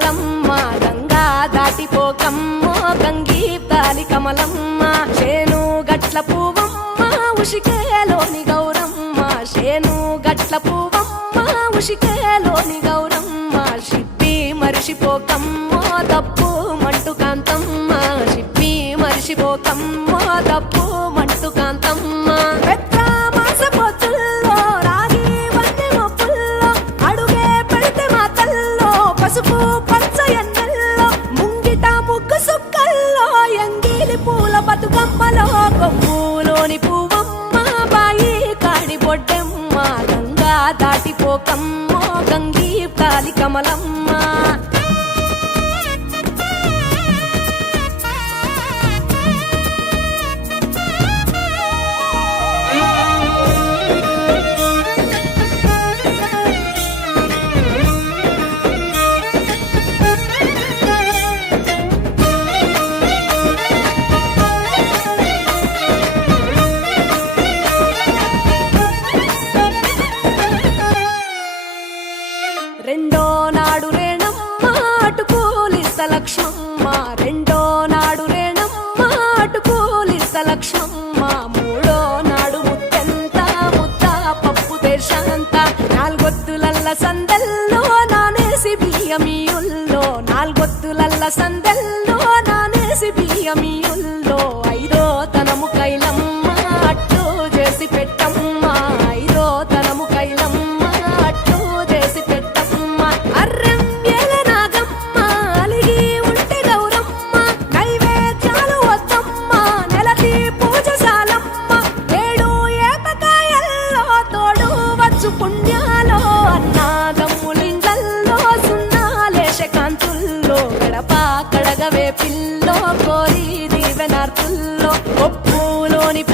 కమలమ్మ గంగా దాటిపోకమ్మో గంగీతాలి కమలమ్మ చేను గట్ల పువ్వమ్మ ఉషికేలోని గౌరమ్మ చేను గట్ల పువ్వమ్మ ఉషికేలోని గౌరమ్మ షిప్పి మరిషిపోకమ్మో తప్పు మంటు కాంతమ్మ షిప్పి మరిషిపోకమ్మో తప్పు మంటు కాంతమ్మ పసుపు పచ్చ ఎన్నెల్లో ముంగిట ముగ్గు సుక్కల్లో ఎంగిలి పూల బతుకమ్మలో కొమ్ములోని పువ్వమ్మ బాయి కాడి బొడ్డెమ్మ గంగా దాటిపోకమ్మో గంగీ కాలి కమలమ్మ రెండో నాడు రేణమ్మ అటుకూలిస్త లక్ష్మమ్మ రెండో నాడు రేణమ్మ అటుకూలిస్త లక్ష్మమ్మ మూడో నాడు ముత్తెంత ముద్ద పప్పు దేశంత నాలుగొత్తులల్ల సందెల్లో నానేసి బియ్యమియుల్లో నాలుగొత్తులల్ల సందెల్లో నానేసి బియ్యమియుల్లో ఐదో తనము కైలమ్మ అట్టు చేసి పెట్టమ్మ ఐదో తనము కైలమ్మ అట్టు చేసి అర్రం ఏల నాగమ్మ అలిగి ఉంటే గౌరమ్మ నైవేద్యాలు వద్దమ్మ నెలతి పూజశాలమ్మ ఏడు ఏపకాయల్లో తోడు వచ్చు పుణ్యాలో అన్నాదమ్ములింగల్లో సున్నాలేశ కాంతుల్లో గడప కడగవే పిల్లో కోరి దీవెనార్తుల్లో ఒప్పులోని